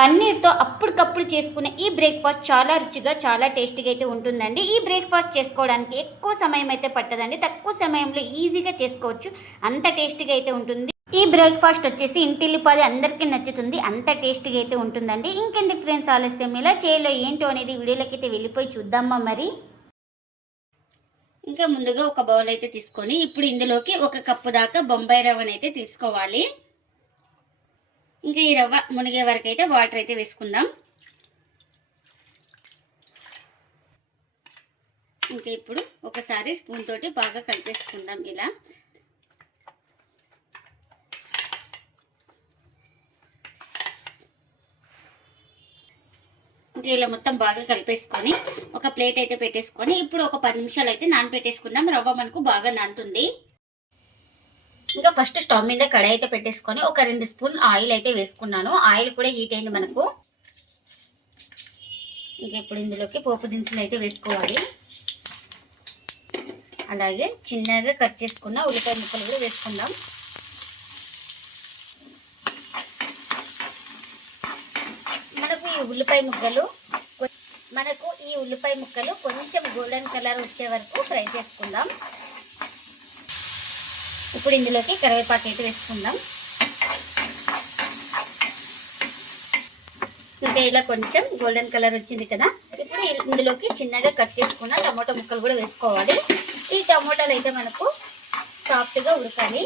పన్నీర్తో అప్పటికప్పుడు చేసుకునే ఈ బ్రేక్ఫాస్ట్ చాలా రుచిగా చాలా టేస్టీగా అయితే ఉంటుందండి. ఈ బ్రేక్ఫాస్ట్ చేసుకోవడానికి ఎక్కువ సమయం అయితే పట్టదండి. తక్కువ సమయంలో ఈజీగా చేసుకోవచ్చు. అంత టేస్టీగా అయితే ఉంటుంది. ఈ బ్రేక్ఫాస్ట్ వచ్చేసి ఇంటిల్లిపాది అందరికీ నచ్చుతుంది. అంత టేస్టీగా అయితే ఉంటుందండి. ఇంకెందుకు ఫ్రెండ్స్ ఆలస్యం, ఇలా చేయలో ఏంటో అనేది వీడియోలోకి అయితే వెళ్ళిపోయి చూద్దామా మరి. ఇంకా ముందుగా ఒక బౌల్ అయితే తీసుకొని ఇప్పుడు ఇందులోకి 1 కప్పు దాకా బొంబాయి రవ్వనైతే అయితే తీసుకోవాలి. ఇంకా ఈ రవ్వ మునిగే వరకు అయితే వాటర్ అయితే వేసుకుందాం. ఇంకా ఇప్పుడు ఒకసారి స్పూన్ తోటి బాగా కలిపేసుకుందాం. ఇలా ఇంకా ఇలా మొత్తం బాగా కలిపేసుకొని ఒక ప్లేట్ అయితే పెట్టేసుకొని ఇప్పుడు ఒక 10 నిమిషాలు అయితే నానబెట్టేసుకుందాం. రవ్వ మనకు బాగా నానుతుంది. ఇంకా ఫస్ట్ స్టవ్ మీద కడాయి అయితే పెట్టేసుకొని ఒక 2 స్పూన్ ఆయిల్ అయితే వేసుకున్నాను. ఆయిల్ కూడా హీట్ అయింది మనకు. ఇంకా ఇప్పుడు ఇందులోకి పోపు దినుసులు అయితే వేసుకోవాలి. అలాగే చిన్నగా కట్ చేసుకున్న ఉల్లిపాయ ముక్కలు కూడా వేసుకుందాం. మనకు ఈ ఉల్లిపాయ ముక్కలు కొంచెం గోల్డెన్ కలర్ వచ్చే వరకు ఫ్రై చేసుకుందాం. ఇప్పుడు ఇందులోకి కరివేపాకు అయితే వేసుకుందాం. ఇంకా ఇలా కొంచెం గోల్డెన్ కలర్ వచ్చింది కదా. ఇప్పుడు ఇందులోకి చిన్నగా కట్ చేసుకున్న టమాటో ముక్కలు కూడా వేసుకోవాలి. ఈ టమాటాలు అయితే మనకు సాఫ్ట్గా ఉడకాలి.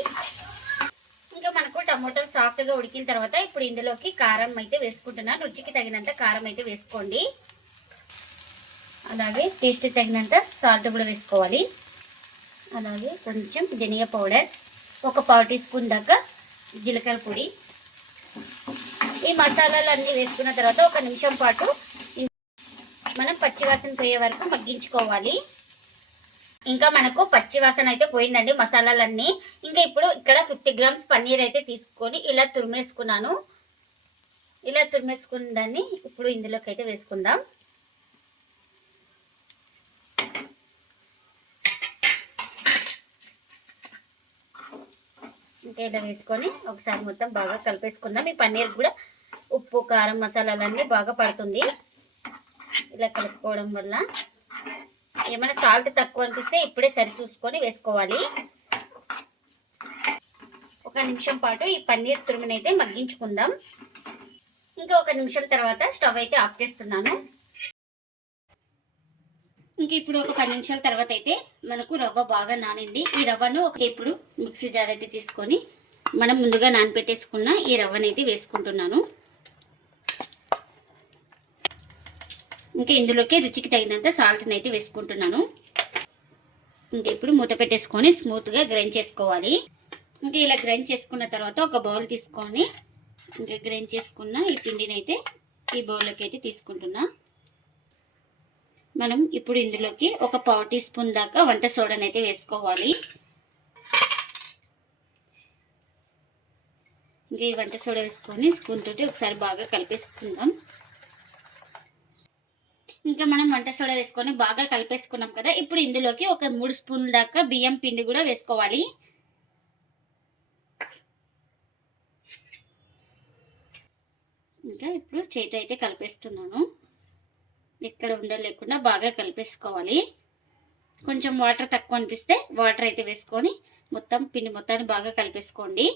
ఇంకా మనకు టమాటాలు సాఫ్ట్గా ఉడికిన తర్వాత ఇప్పుడు ఇందులోకి కారం అయితే వేసుకుంటున్నాను. రుచికి తగినంత కారం అయితే వేసుకోండి. అలాగే టేస్ట్ తగినంత సాల్ట్ కూడా వేసుకోవాలి. అలాగే కొంచెం ధనియా పౌడర్, ఒక 1/4 టీ స్పూన్ దాకా జీలకర్ర పొడి. ఈ మసాలాలన్నీ వేసుకున్న తర్వాత 1 నిమిషం పాటు మనం పచ్చివాసన పోయే వరకు మగ్గించుకోవాలి. ఇంకా మనకు పచ్చివాసన అయితే పోయిందండి మసాలాలన్నీ. ఇంకా ఇప్పుడు ఇక్కడ 50 గ్రామ్స్ పన్నీర్ అయితే తీసుకొని ఇలా తురిమేసుకున్నాను. ఇలా తురిమేసుకున్న దాన్ని ఇప్పుడు ఇందులోకి అయితే వేసుకుందాం. ఇంకా ఇలా వేసుకొని ఒకసారి మొత్తం బాగా కలిపేసుకుందాం. ఈ పన్నీర్ కూడా ఉప్పు, కారం, మసాలాలన్నీ బాగా పడుతుంది. ఇలా కలుపుకోవడం వల్ల ఏమైనా సాల్ట్ తక్కువ అనిపిస్తే ఇప్పుడే సరి చూసుకొని వేసుకోవాలి. 1 నిమిషం పాటు ఈ పన్నీర్ తురుమునైతే మగ్గించుకుందాం. ఇంకా 1 నిమిషం తర్వాత స్టవ్ అయితే ఆఫ్ చేస్తున్నాను. ఇంకా ఇప్పుడు ఒక 10 నిమిషాల తర్వాత అయితే మనకు రవ్వ బాగా నానింది. ఈ రవ్వను ఇప్పుడు మిక్సీ జార్ అయితే తీసుకొని మనం ముందుగా నానబెట్టేసుకున్న ఈ రవ్వనైతే వేసుకుంటున్నాను. ఇంకా ఇందులోకి రుచికి తగినంత సాల్ట్ని అయితే వేసుకుంటున్నాను. ఇంకా ఇప్పుడు మూత పెట్టేసుకొని స్మూత్గా గ్రైండ్ చేసుకోవాలి. ఇంకా ఇలా గ్రైండ్ చేసుకున్న తర్వాత ఒక బౌల్ తీసుకొని ఇంకా గ్రైండ్ చేసుకున్న ఈ పిండిని అయితే ఈ బౌల్లోకి అయితే తీసుకుంటున్నా. మనం ఇప్పుడు ఇందులోకి ఒక 1/4 టీ స్పూన్ దాకా వంట సోడాని అయితే వేసుకోవాలి. ఇంకా ఈ వంట సోడా వేసుకొని స్పూన్ తోటి ఒకసారి బాగా కలిపేసుకుందాం. ఇంకా మనం వంట సోడా వేసుకొని బాగా కలిపేసుకున్నాం కదా. ఇప్పుడు ఇందులోకి ఒక 3 స్పూన్ల దాకా బియ్యం పిండి కూడా వేసుకోవాలి. ఇంకా ఇప్పుడు చేతి అయితే కలిపేస్తున్నాను. ఎక్కడ ఉండలేకుండా బాగా కలిపేసుకోవాలి. కొంచెం వాటర్ తక్కువ అనిపిస్తే వాటర్ అయితే వేసుకొని మొత్తం పిండి మొత్తాన్ని బాగా కలిపేసుకోండి.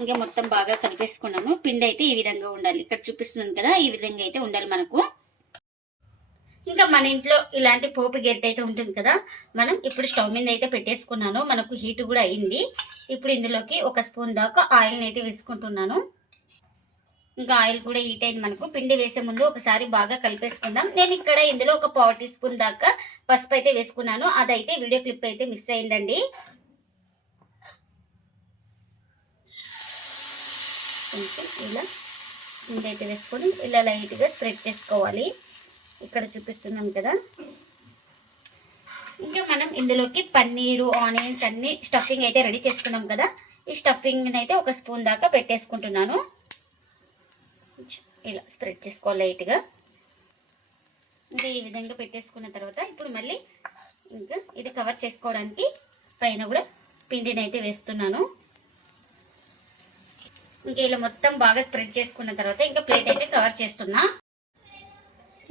ఇంకా మొత్తం బాగా కలిపేసుకున్నాము. పిండి అయితే ఈ విధంగా ఉండాలి. ఇక్కడ చూపిస్తున్నాను కదా, ఈ విధంగా అయితే ఉండాలి మనకు. ఇంకా మన ఇంట్లో ఇలాంటి పోపు గెరిట అయితే ఉంటుంది కదా. మనం ఇప్పుడు స్టవ్ మీద అయితే పెట్టేసుకున్నాను. మనకు హీట్ కూడా అయింది. ఇప్పుడు ఇందులోకి 1 స్పూన్ దాకా ఆయిల్ని అయితే వేసుకుంటున్నాను. ఇంకా ఆయిల్ కూడా హీట్ అయింది మనకు. పిండి వేసే ముందు ఒకసారి బాగా కలిపేసుకుందాం. నేను ఇక్కడ ఇందులో ఒక 1/4 టీ స్పూన్ దాకా పసుపు అయితే వేసుకున్నాను. అదైతే వీడియో క్లిప్ అయితే మిస్ అయిందండి. కొంచెం ఇలా పిండి అయితే వేసుకొని ఇలా లైట్గా స్ప్రెడ్ చేసుకోవాలి. ఇక్కడ చూపిస్తున్నాం కదా. ఇంకా మనం ఇందులోకి పన్నీరు, ఆనియన్స్ అన్ని స్టఫింగ్ అయితే రెడీ చేసుకున్నాం కదా. ఈ స్టఫింగ్ని అయితే 1 స్పూన్ దాకా పెట్టేసుకుంటున్నాను. ఇలా స్ప్రెడ్ చేసుకోవాలి లైట్గా. ఇంకా ఈ విధంగా పెట్టేసుకున్న తర్వాత ఇప్పుడు మళ్ళీ ఇంకా ఇది కవర్ చేసుకోవడానికి పైన కూడా పిండిని అయితే వేస్తున్నాను. ఇంకా ఇలా మొత్తం బాగా స్ప్రెడ్ చేసుకున్న తర్వాత ఇంకా ప్లేట్ అయితే కవర్ చేస్తున్నా.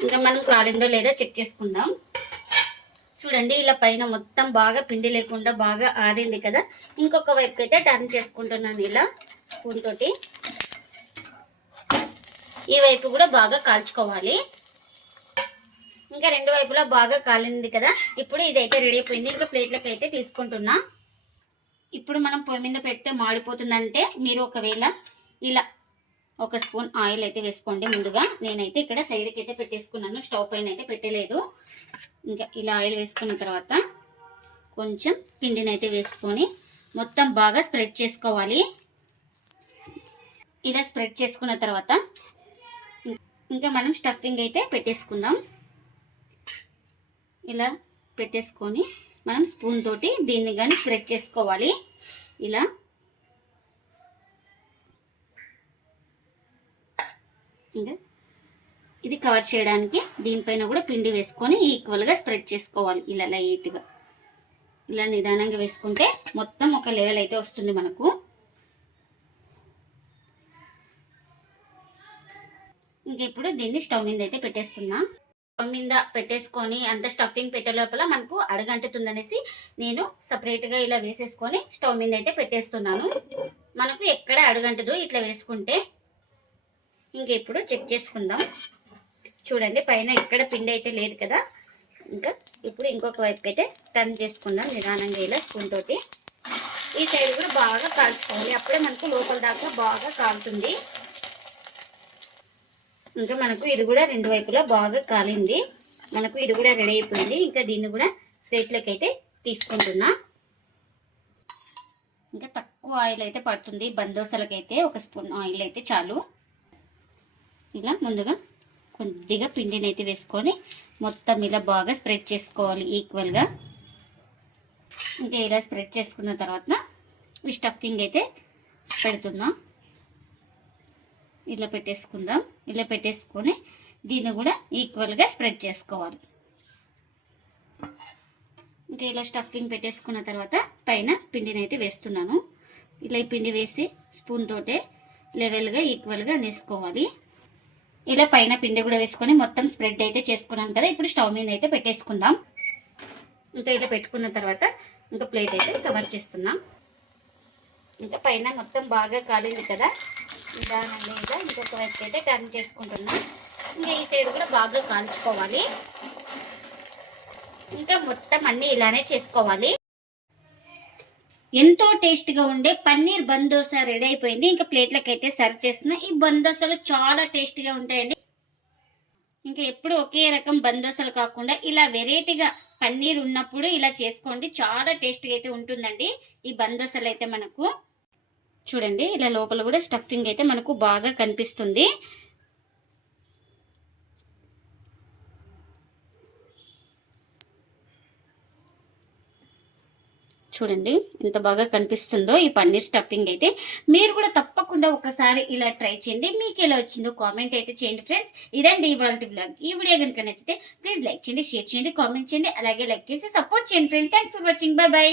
ఇంకా మనం కాలిందో లేదో చెక్ చేసుకుందాం. చూడండి ఇలా పైన మొత్తం బాగా పిండి లేకుండా బాగా ఆరింది కదా. ఇంకొక వైపుకి అయితే టర్న్ చేసుకుంటున్నాను ఇలా స్పూన్ తోటి. ఈ వైపు కూడా బాగా కాల్చుకోవాలి. ఇంకా రెండు వైపులా బాగా కాలింది కదా. ఇప్పుడు ఇదైతే రెడీ అయిపోయింది. ఇంకా ప్లేట్లకు అయితే తీసుకుంటున్నా. ఇప్పుడు మనం పొయ్యి మీద పెడితే మాడిపోతుందంటే మీరు ఒకవేళ ఇలా ఒక స్పూన్ ఆయిల్ అయితే వేసుకోండి ముందుగా. నేనైతే ఇక్కడ సైడ్కి అయితే పెట్టేసుకున్నాను, స్టవ్ పైన అయితే పెట్టలేదు. ఇంకా ఇలా ఆయిల్ వేసుకున్న తర్వాత కొంచెం పిండిని అయితే వేసుకొని మొత్తం బాగా స్ప్రెడ్ చేసుకోవాలి. ఇలా స్ప్రెడ్ చేసుకున్న తర్వాత ఇంకా మనం స్టఫింగ్ అయితే పెట్టేసుకుందాం. ఇలా పెట్టేసుకొని మనం స్పూన్ తోటి దీన్ని కానీ స్ప్రెడ్ చేసుకోవాలి. ఇలా ఇంకా ఇది కవర్ చేయడానికి దీనిపైన కూడా పిండి వేసుకొని ఈక్వల్గా స్ప్రెడ్ చేసుకోవాలి. ఇలా లైట్గా ఇలా నిదానంగా వేసుకుంటే మొత్తం ఒక లెవెల్ అయితే వస్తుంది మనకు. ఇంకా ఇప్పుడు దీన్ని స్టవ్ మీద అయితే పెట్టేస్తున్నా. స్టవ్ మీద పెట్టేసుకొని అంత స్టఫింగ్ పెట్టే లోపల మనకు అడగంటుతుందనేసి నేను సపరేట్గా ఇలా వేసేసుకొని స్టవ్ మీద అయితే పెట్టేస్తున్నాను. మనకు ఎక్కడ అడగంటదు ఇట్లా వేసుకుంటే. ఇంకా ఇప్పుడు చెక్ చేసుకుందాం. చూడండి పైన ఎక్కడ పిండి అయితే లేదు కదా. ఇంకా ఇప్పుడు ఇంకొక వైపుకి అయితే టర్న్ చేసుకుందాం నిదానంగా ఇలా స్పూన్ తోటి. ఈ సైడ్ కూడా బాగా కాల్చుకోవాలి, అప్పుడే మనకు లోపల దాకా బాగా కాలుతుంది. ఇంకా మనకు ఇది కూడా రెండు వైపులా బాగా కాలింది. మనకు ఇది కూడా రెడీ అయిపోయింది. ఇంకా దీన్ని కూడా ప్లేట్లోకి అయితే తీసుకుంటున్నా. ఇంకా తక్కువ ఆయిల్ అయితే పడుతుంది బందోసలకైతే, ఒక స్పూన్ ఆయిల్ అయితే చాలు. ఇలా ముందుగా కొద్దిగా పిండిని అయితే వేసుకొని మొత్తం ఇలా బాగా స్ప్రెడ్ చేసుకోవాలి ఈక్వల్గా. ఇంకా ఇలా స్ప్రెడ్ చేసుకున్న తర్వాత ఈ స్టఫింగ్ అయితే పెడుతున్నా. ఇలా పెట్టేసుకుందాం. ఇలా పెట్టేసుకొని దీన్ని కూడా ఈక్వల్గా స్ప్రెడ్ చేసుకోవాలి. ఇంకా ఇలా స్టఫింగ్ పెట్టేసుకున్న తర్వాత పైన పిండిని అయితే వేస్తున్నాను. ఇలా ఈ పిండి వేసి స్పూన్ తోటే లెవెల్గా ఈక్వల్గా నేసుకోవాలి. ఇలా పైన పిండి కూడా వేసుకొని మొత్తం స్ప్రెడ్ అయితే చేసుకున్నాం కదా. ఇప్పుడు స్టవ్ మీద అయితే పెట్టేసుకుందాం. ఇంకా ఇలా పెట్టుకున్న తర్వాత ఇంకా ప్లేట్ అయితే కవర్ చేస్తున్నాం. ఇంకా పైన మొత్తం బాగా కాలింది కదా. నిదానంగా ఇంకా ఇంకొక వైపు అయితే టర్న్ చేసుకుంటున్నాం. ఇంకా ఈ సైడ్ కూడా బాగా కాల్చుకోవాలి. ఇంకా మొత్తం అన్నీ ఇలానే చేసుకోవాలి. ఎంతో టేస్ట్గా ఉండే పన్నీర్ బందోస రెడీ అయిపోయింది. ఇంకా ప్లేట్లకు అయితే సర్వ్ చేస్తున్నా. ఈ బందోసలు చాలా టేస్ట్గా ఉంటాయండి. ఇంకా ఎప్పుడు ఒకే రకం బందోసలు కాకుండా ఇలా వెరైటీగా పన్నీర్ ఉన్నప్పుడు ఇలా చేసుకోండి, చాలా టేస్ట్గా అయితే ఉంటుందండి ఈ బందోసలు అయితే. మనకు చూడండి ఇలా లోపల కూడా స్టఫింగ్ అయితే మనకు బాగా కనిపిస్తుంది. చూడండి ఎంత బాగా కనిపిస్తుందో ఈ పన్నీర్ స్టఫింగ్ అయితే. మీరు కూడా తప్పకుండా ఒకసారి ఇలా ట్రై చేయండి. మీకు ఎలా వచ్చిందో కామెంట్ అయితే చేయండి ఫ్రెండ్స్. ఇదండి ఇవాళ బ్లాగ్. ఈ వీడియో కనుక నచ్చితే ప్లీజ్ లైక్ చేయండి, షేర్ చేయండి, కామెంట్ చేయండి. అలాగే లైక్ చేసి సపోర్ట్ చేయండి friends. Thanks for watching. By by.